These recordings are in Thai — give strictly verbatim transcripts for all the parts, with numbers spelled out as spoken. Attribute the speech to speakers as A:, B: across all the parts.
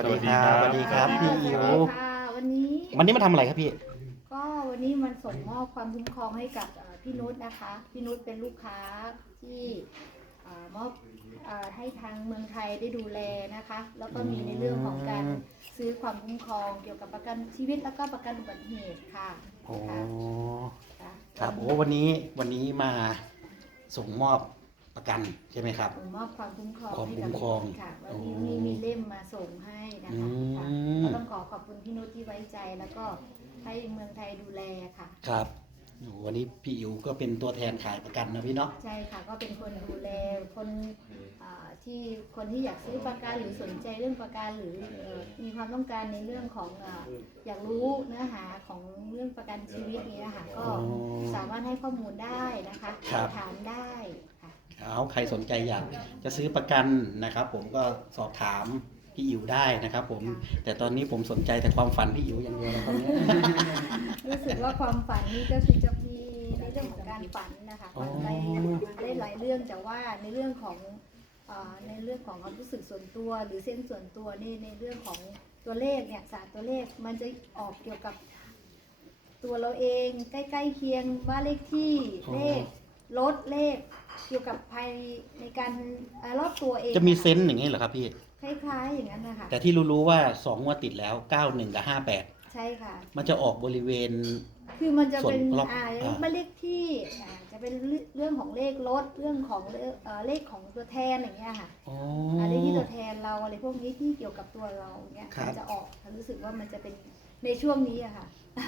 A: วัสดีครับสวัสดีครับพี่อิ๋ว
B: ค่ะวันนี้
A: วันนี้มาทำอะไรครับพี่
B: ก็วันนี้มันส่งมอบความคุ้มครองให้กับพี่นุชนะคะพี่นุชเป็นลูกค้าที่มอบให้ทางเมืองไทยได้ดูแลนะคะแล้วก็มีในเรื่องของการซื้อความคุ้มครองเกี่ยวกับประกันชีวิตแล้วก็ประกันอุบัติเหตุค่ะ
A: โอ้ครับโอ้วันนี้วันนี้มาส่งมอบประกันใช่ไหมครับ
B: ส่งมอบความคุ้มครอง
A: ความคุ้มครอง
B: ค่ะวันนี้มีมีเล่มมาส่งให้นะคะก็ต้องขอขอบคุณพี่นุชที่ไว้ใจแล้วก็ให้เมืองไทยดูแลค่ะ
A: ครับวันนี้พี่อิ๋วก็เป็นตัวแทนขายประกันนะพี่เนาะ
B: ใช่ค่ะก็เป็นคนดูแลคนที่คนที่อยากซื้อประกันหรือสนใจเรื่องประกันหรือมีความต้องการในเรื่องของอยากรู้เนื้อหาของเรื่องประกันชีวิตนี้นะคะก็สามารถให้ข้อมูลได้นะคะถามได้ค่ะ
A: เอาใครสนใจอยากจะซื้อประกันนะครับผมก็สอบถามพี่อิ๋วได้นะครับผมแต่ตอนนี้ผมสนใจแต่ความฝันพี่อิ๋วอย่างเดียวแล้วตอนนี้
B: รู้สึกว่าความฝันนี้ก็คือจะมีในเรื่องของการฝันนะคะฝันได้ได้หลายเรื่องแต่ว่าในเรื่องของในเรื่องของความรู้สึกส่วนตัวหรือเส้นส่วนตัวนี่ในเรื่องของตัวเลขเนี่ยศาสตร์ตัวเลขมันจะออกเกี่ยวกับตัวเราเองใกล้ๆเคียงบ้านเลขที่เลขรถเลขเกี่ยวกับภัยในการรอบตัวเอง
A: จะมีเซนส์อย่างนี้เหรอครับพี่
B: คล้ายๆอย่างนั้นนะคะ
A: แต่ที่รู้ๆว่าสองงวดติดแล้วเก้าหนึ่งกับห้าแปด
B: ใช่ค่ะ
A: มันจะออกบริเวณ
B: คือมันจะเป็นอ่าบ้านเลขที่จะเป็นเรื่องของเลขรถเรื่องของเลขของตัวแทนอย่างเงี้ยค่ะเลขที่ตัวแทนเราอะไรพวกนี้ที่เกี่ยวกับตัวเราเงี้ยมันจะออกรู้สึกว่ามันจะเป็นในช่วงนี้อะค่ะ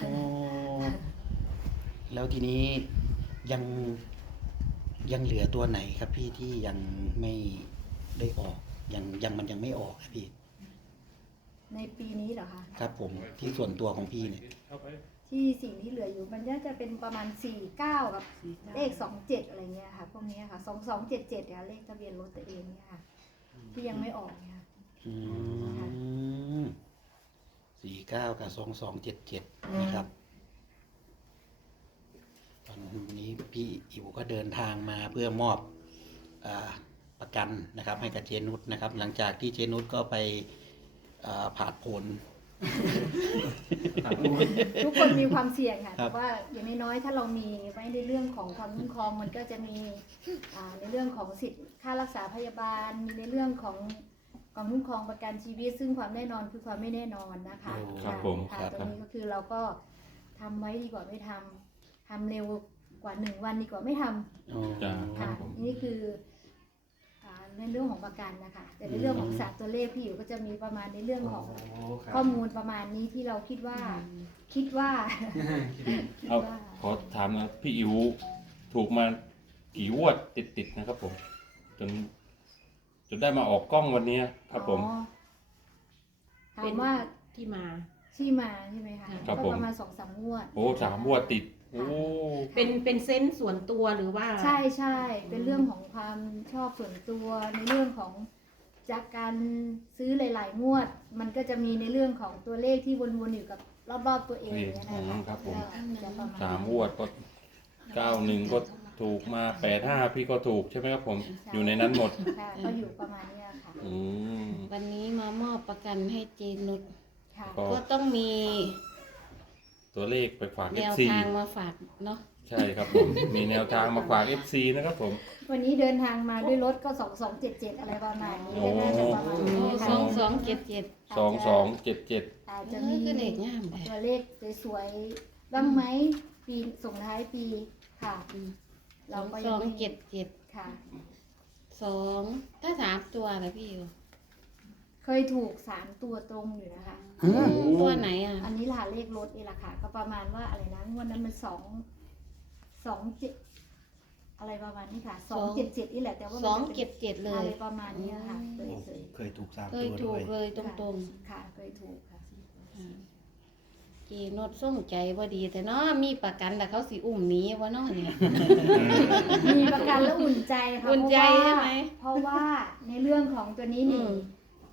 A: แล้วทีนี้ยังยังเหลือตัวไหนครับพี่ที่ยังไม่ได้ออกยังยังมันยังไม่ออกครับพี่
B: ในปีนี้เหรอคะ
A: ครับผมที่ส่วนตัวของพี่เนี่ย
B: ที่สิ่งที่เหลืออยู่มันจะเป็นประมาณสี่เก้ากับเลขสองเจ็ดอะไรเงี้ยค่ะพวกนี้ค่ะสองสองเจ็ดเจ็ดเนี่ยเลขทะเบียนรถตัวเองเนี่ยค่ะที่ยังไม่ออกเนี่ย
A: สี่เก้ากับสองสองเจ็ดเจ็ดนะครับตอนนี้พี่อิ๋วก็เดินทางมาเพื่อมอบประกันนะครับให้กับเจนุชนะครับหลังจากที่เจนุชก็ไปผ่าผล
B: ทุกคนมีความเสี่ยงค่ะแต่ว่าอย่างน้อยๆถ้าเรามีไว้ในเรื่องของความคุ้มครองมันก็จะมีในเรื่องของสิทธิค่ารักษาพยาบาลมีในเรื่องของความคุ้มครองประกันชีวิตซึ่งความแน่นอนคือความไม่แน่นอนนะคะ
C: ครับผม
B: ค่ะตรงนี้ก็คือเราก็ทำไว้ดีกว่าไม่ทำทำเร็วกว่าหนึ่งวันดีกว่าไม่ทำค่ะนี่คือในเรื่องของประกันนะคะแต่ในเรื่องของศาสตร์ตัวเลขพี่อยู่ก็จะมีประมาณในเรื่องของข้อมูลประมาณนี้ที่เราคิดว่าคิดว่า
C: เอาขอถามนะพี่อิ๋วถูกมากี่งวดติดๆนะครับผมจนจนได้มาออกกล้องวันนี้ครับผม
B: ถามว่า
D: ที่มา
B: ที่มาใช่ไหมคะ
C: ก็
B: ประมาณสองสามงวด
C: โอ้สามงวดติดโอ้
D: เป็นเป็นเซนส์ส่วนตัวหรือว่า
B: ใช่ใช่เป็นเรื่องของความชอบส่วนตัวในเรื่องของจากการซื้อหลายๆงวดมันก็จะมีในเรื่องของตัวเลขที่วนๆอยู่กับรอบๆตัวเอง
C: นะครับผมสามงวดก็เก้าหนึ่งก็ถูกมาแปดห้าพี่ก็ถูกใช่ไหมครับผมอยู่ในนั้นหมด
B: ก็อยู่ประมาณนี้ค่ะ
D: วันนี้มามอบประกันให้เจนุช
B: ค่ะ
D: ก็ต้องมี
C: ตัวเลขไปฝาก
D: เอฟ ซี แนวทางมาฝากเนาะ
C: ใช่ครับผมมีแนวทางมาฝาก เอฟ ซี นะครับผม
B: วันนี้เดินทางมาด้วยรถก็สองสองเจ็ดเจ็ดอะไรประมาณนี้น่าจะประมาณนี้
D: สองสองเจ็ดเจ็ด
C: สองสองเจ็ดเจ็ด
B: อาจจะมี
D: เลขงาม
B: ตัวเลขสวยๆบ้างไหมปีส่งท้ายปีค่ะ
D: เราก็สองเจ็ดเจ็ด
B: ค่ะ
D: สองถ้าสามตัวนะพี่อยู่
B: เคยถูกสามตัวตรงอยู่นะคะ
D: ตัวไหนอ่ะ
B: อันนี้ล่ะเลขรถนี่แหละค่ะก็ประมาณว่าอะไรนะงวดนั้นมันสองสองเจ็ดอะไรประมาณนี้ค่ะสองเจ็ดเจ็ดนี่แหละแต่ว่า
D: สองเจ็ดเจ็ดเลย
B: อะไรประมาณนี้ค่ะเคยเคย
A: เคยถูกสาม
D: ตัวเคยถูกเลยตรง
B: ๆค่ะเคยถูกค่ะ
D: เจนุชส่งใจว่าดีแต่เนาะมีประกันแต่เขาสิอุ้มหนีวะเนาะเนี่ย
B: มีประกันแล้วอุ่นใจค่ะ
D: อุ่นใจใช่ไหม
B: เพราะว่าในเรื่องของตัวนี้นี่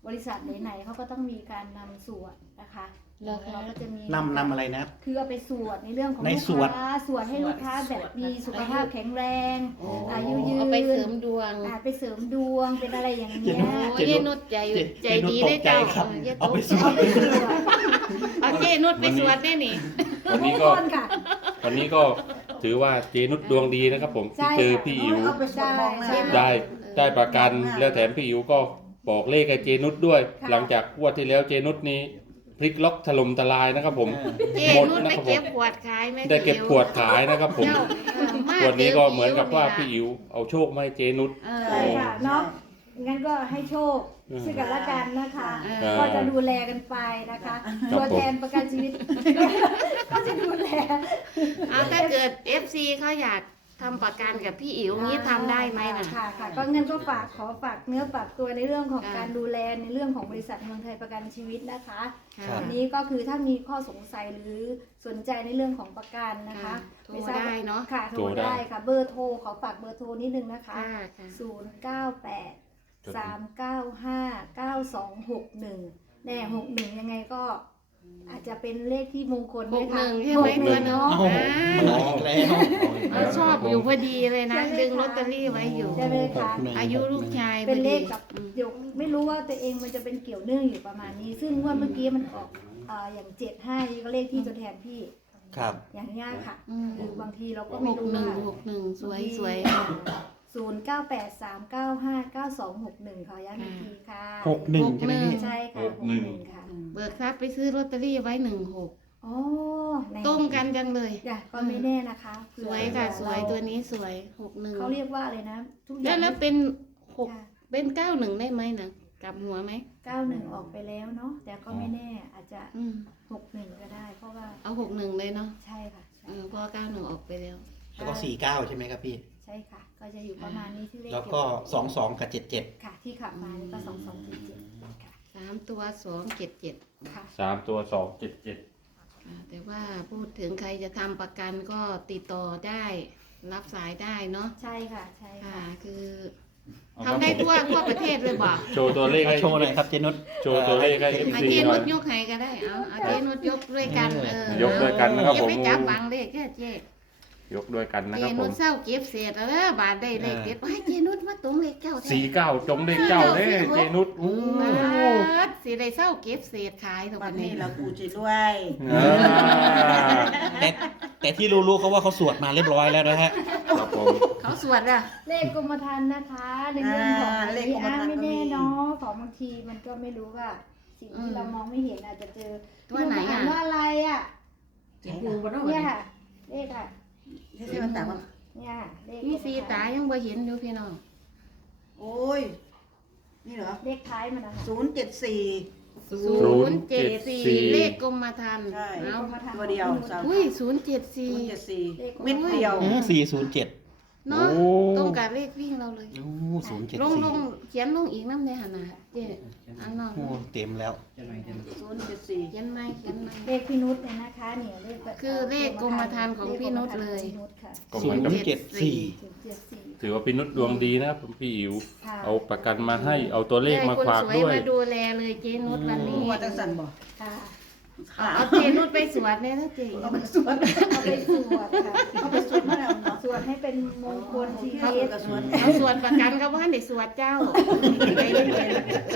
B: บริษัทไหนๆเขาก็ต้องมีการนำสวดนะคะ
D: เหรอคะ
B: เราก็จะมี
A: นำนำอะไรนะ
B: คือเอาไปสวดในเรื่องของ
A: ใน
B: ลูก
A: สวด
B: ค้าสวดให้ลูกค้าแบบมีสุขภาพแข็งแรง
A: โอ้
B: อายุยืน
D: เอาไปเสริมดวง
B: อ่าไปเสริมดวงเป็นอะไรอย่าง
A: เจ
B: เงี้ย
A: นุช
D: โอ้ยเจนุชใจ
A: เจ
D: ใจ
A: เจนุช
D: ดี
A: ต
D: ได้
A: กใจ
D: เจ้า
A: ครับ
D: เอออย่าต
A: เอา
D: ก
A: ไปสว
B: เอา
A: ด
B: ไปสวด
D: เอาเจนุชไปสวดได้นี่
C: วันนี้
B: ทุ
C: ก็
B: คนค่ะ
C: วันนี้ก็ถือว่าเจนุชดวงดีนะครับผมที่เจอพี่อิ๋ว
E: เอาไปสวดมองหน้า
C: ได้ได้ประกันแล้วแถมพี่อิ๋วก็บอกเลขให้เจนุชด้วย
B: ค่ะ
C: หลังจากงวดที่แล้วเจนุชนี้พลิกล็อกถล่มทลายนะครับผม
D: เจ
C: หมด
D: นุช
C: นะ
D: ไป
C: ครับผ
D: เก็บ
C: ม
D: ขวดขายไหม
C: ได้เก็บขวดขายนะครับผม
D: เจ้าเออมา
C: ขวดนี้ก็
D: จ
C: เหมือนกับว่า
D: จ
C: พี่อิ๋วเอาโชคมาให้เจนุช
D: เออ
B: ใช่ค่ะเนาะงั้นก็ให้โชค
C: อืม
B: ซึ่งกันและกันนะคะ
D: เออ
B: ก็จะดูแลกันไปนะคะ
C: ครับ
B: ตัวแทนประกันชีวิต ก็จะดูแล
D: เอาถ้าเกิด เอฟ ซี เขาอยากทำประกันกับพี่อิ๋วนี้ทำได้ไหมน่ะ
B: ค่ะค่ะก็งั้นก็ฝากขอฝากเนื้อฝากตัวในเรื่องของ
D: ค่ะ
B: การดูแลในเรื่องของบริษัทเมืองไทยประกันชีวิตนะคะ
D: ค่ะ
B: วันนี้ก็คือถ้ามีข้อสงสัยหรือสนใจในเรื่องของประกันนะคะ
D: ค่ะโทร
B: ม่ทบ
D: ได้เนอะ
B: ค่ะโทร
C: โทรได้
B: ได้ค่ะ เบอร์โทรขอฝากเบอร์โทรนิดนึงนะคะ
D: ค่ะค่ะ
B: ศูนย์เก้าแปดสามเก้าห้าเก้าสองหกหนึ่งแน่หกหนึ่งยังไงก็ อาจจะเป็นเลขที่มงคล
D: ห
B: ด้ว
D: ก
B: ย
D: ห
B: ค่ะ
D: นึ่งใช่ไหม
B: หกห
D: ตัว
B: นึ่ง
D: เนาะ
B: เนาะ
A: เอ้ามาอีกแล้ว
D: เราชอบอยู่พอดีเลยนะ ดึงลอตเตอรี่ไว้อยู่
B: ใช่ไหมคะ
A: หกหนึ่ง
D: อายุลูกชาย
B: เป็นเลข
D: พอดี
B: กับ
D: อืม
B: เดี๋ยวไม่รู้ว่าตัวเองมันจะเป็นเกี่ยวเนื่องอยู่ประมาณนี้ ซึ่งงว่าเมื่อกี้มันออกเอ่ออย่างเจ็ดห้านี่ก็เลขที่ตัวแทนพี่
A: ครับ
B: อย่างเงี้ยค่ะ
D: อืม
B: คือบางทีเราก็
D: ห
B: ไม่
D: ก
B: รู้
D: หนึ่ง
B: ว่า
D: หกหนึ่งสวยสวย
B: ศูนย์เก้าแปดสามเก้าห้าเก้าสองหกหนึ่งขอย้ำอีกทีค่ะ
A: หกหนึ่งใช่ไหมพี่
B: ใช่ค่ะ
C: หกหนึ่ง
B: ค่ะ
D: เบิกทรัพย์ไปซื้อลอตเตอรี่ไว้หนึ่งหก
B: อ๋อแน่
D: ตรงกันจังเลย
B: อย่าก็ไม่แน่นะคะ
D: ส
B: เผื่อ
D: วยค่ะ สวย
B: เรา
D: ตัวนี้สวยหกหนึ่ง
B: เขาเรียกว่าอะไรนะ ทุกอ
D: แล้
B: ย่าว ง
D: แล้วเป็นหก
B: ค่ะ
D: เป็นเก้าหนึ่งได้ไหมนะกลับหัวไหม
B: เก้าหนึ่งออกไปแล้วเนาะแต่ก็ไม่แน่อาจจะ
D: อืม
B: หกหนึ่งก็ได้ เพราะว่า
D: เอาหกหนึ่งเลยเนาะ
B: ใช่ค่ะ
D: เอ
B: ใช่
D: อเพราะเก้าหนึ่งออกไปแล้ว
A: แล้วก็สี่เก้าใช่ไหมครับพี่
B: ใช่ค่ะ ก็จะอยู่ประมาณนี้ที่เลข
A: แล้วก็สองสองกับเจ็ดเจ็ด
B: ค่ะที่ขับมานี่ก็สองสองเจ็ดเจ็ดค่ะ
D: สามตัวสองเจ็ดเจ็ด
B: ค่ะ
C: สามตัวสองเจ็ดเจ็ด
D: แต่ว่าพูดถึงใครจะทำประกันก็ติดต่อได้ รับสายได้เนาะ
B: ใช่ค่ะใช่
D: ค่ะ
B: ค่ะ
D: คือทำได้ทั่วทั่วประเทศเลยบอก
C: โชว์ตัวเลขให้
A: โชว์หน่อยครับเจนุช
C: โชว์ตัวเลขให้เอฟ
D: อา
C: ซี
D: เจ
C: หน่
D: นุ
C: อย
D: ชยกให้ก็ได้ เอาเอาเจนุชยกด้วยกันเออย
C: กด้วยกันนะครับ
D: อย่าไป
C: ผม
D: จับบังเลขแค่เจ
C: ยกด้วยกันนะ
D: เจ
C: ครับผ
D: นุ
C: ม
D: ชเศร้าเก็บเศษแล้วเด้อบาทได้เลขเก็บให้เจนุชมาตรงเลขเจ้าแท้
C: สี่เก้าจงเลขเจ้าเด้เจนุช
D: บาทสิได้เศร้าเก็บเศษขายตรง
E: วัน
D: นี้
E: นี้เรากูจะด้วย
C: อ่า
A: แต่แต่ที่รู้ๆเขาว่าเขาสวดมาเรียบร้อยแล้วนะฮะ
C: ครับผม
D: เขาสวดอ่ะ
B: เลขกรมธรรม์นะคะในเรื่องของเลขอ้างไม่แน่เนาะของบางทีมันก็ไม่รู้ว่า สิ่งที่เรามองไม่เห็นอาจจะเจอ
D: ตัวไหน
B: อ่า
D: อ่ะ
B: นว่าอะไรอ่ะ
E: จะกูบ่ได้
B: เนี่ยค่ะเลขอ่ะ
E: ที่สิมันแต่ว่า
B: เนี่ยเลข
D: พี่สีตายังบ่เห็นอยู่พี่น้อง
E: โอ้ย นี่เหรอ
B: เลขท้ายมันนะคะ
E: ศูนย์เจ็ดสี่
D: ศูนย์เจ็ดสี่เลขกรมธรรม์
E: ใช่
D: เอา
E: ตัวเดียวสาม
D: อุ้ยศูนย์เจ็ด
E: ศู
D: สี่
E: นย์เจ็ดสี่เม็ดเดียว
A: สี่ศูนย์เจ็ด
D: เนาะ
C: โอ้
D: ตรงกับเลขวิ่งเราเลย
A: โอ้ศูนย์เจ็ด
D: ลง
A: สี่
D: ลงเขียนลงอีกน้ำในหันนะเจ๊อันน้อง
A: โอ้เต็มแล้ว
E: ศูนย์เจ็ดสี่
D: เขียนไหมเขียนไหม
B: เลขพี่นุชเนี่ยนะคะเนี่ยเลขแบบ
D: คือเลขกรมธรรม์ของพี่นุชเลย
B: พี่นุชค่ะ
C: ก็เห
A: ศู
C: มือน
A: นย์
C: กับ
A: เจ็ดสี่
B: ศูนย์เจ็ดสี่
C: ถือว่าพี่นุชดวงดีนะครับพี่อิ๋ว
B: ค่ะ
C: เอาประกันมาให้เอาตัวเลขมาฝาก
D: ได้คนสวย
C: ด้วย
D: มาดูแลเลยเจนุชวันนี้
E: ว่าจังสันบ่
B: ค่ะ
D: เอาเอาเจนุชไปสวดเลยนะเจ
E: เอาไปสวด
B: เอาไปสวดค่ะ
E: เอาไปสวดมาแล้วเนาะ
B: สวดให้เป็นมงคลชี
E: เขา
B: วิต
E: ก็สวด
D: เอาสวดประกันก็ว่าในสวดเจ้าใจเย็น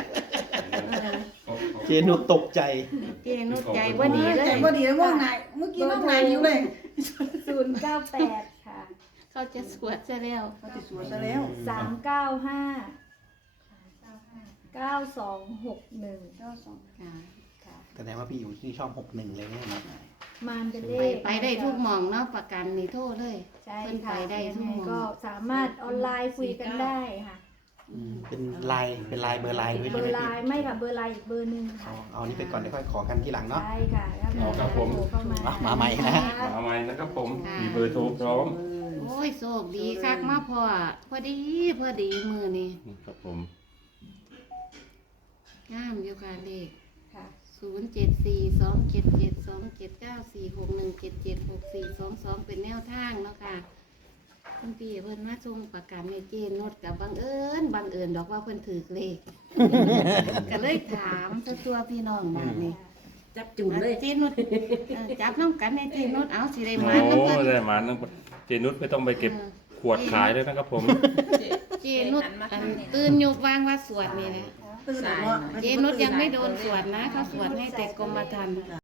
A: เจนุชตกใจ
D: ๆเจนุชใจว่าดีเล
E: ใจ
D: ย
E: บ่ดีแล้วมองไหนเมื่อกี้มองไหนอยู่เลย
B: ศูนย์เก้าแปดค่ะ
D: เขาจะสวดซะแล้ว
E: เขาติดสวดซะแล้ว
B: สามเก้าห้าเก้าสองหกหนึ่ง
E: เก้าสอง
D: ค่ะ
B: ค่ะ
A: แสดงว่าพี่อยู่ที่ชอบหกหนึ่งเลยเนี่ยนะ
B: มันเป็นเล
D: ไป
B: ข
D: ไปได้ทุกหมองเนาะประกันนี่โทษเลย
B: ใช่
D: เพิ่นไป
B: ค่ะ
D: ได้
B: ยัง
D: ทุก
B: ไง
D: หมอง
B: ก็สามารถออนไลน์คุยกันได้ค่ะ
A: อืมเป็นไลน์เป็นไลน์เบอร์ไลน์ด้วย
B: เบ
A: ใช่
B: อ
A: ไหม
B: ร์ไล
A: พี่
B: น์ไม่ค่ะเบอร์ไลน์อีกเบอร์หนึ่ง
A: เอา
B: ค่ะ
A: เอานี่ไปก่อนเดี๋ยวค่อยขอกันทีหลังเนาะ
B: ใช่ค่ะแล้ว
C: เอาครับผม
B: โทรเข้ามา
A: อ่ะมาใหม่นะ
C: มาใหม่นะครับผมมีเบอร์โทรพร้อม
D: โอ้ยโชคดีคักมาพอพอดีพอดีมือนี่
C: ครับผม
D: งามอยู่ค่ะเลข
B: ค่ะ
D: ศูนย์เจ็ดสี่สองเจ็ดเจ็ดสองเจ็ดเก้าสี่หกหนึ่งเจ็ดเจ็ดหกสี่สองสองเป็นแนวทางเนาะค่ะคุณพี่เพิ่นมาส่งประกันในเจนดกับบังเอิญบังเอิญดอกว่าเพิ่นถือเลข ก็เลยถามซะตัวพี่น้องมานี่
F: จับจุ่มเลย
D: เจนดเออจับน้ำกันในเจนดเอาสิได้มา
C: โอ้
D: นำเพิ่น
C: ได้หมานึงเจนุชไม่ต้องไปเก็บขวดขายเลยนะครับผม
D: เจนดอันตื่นอยู่วางว่าสวดนี่นะ
E: ตื่นแล้วเนาะ
D: เจนุชยังไม่โดนสวดนะเขาสวดให้แต่กรมธรรม์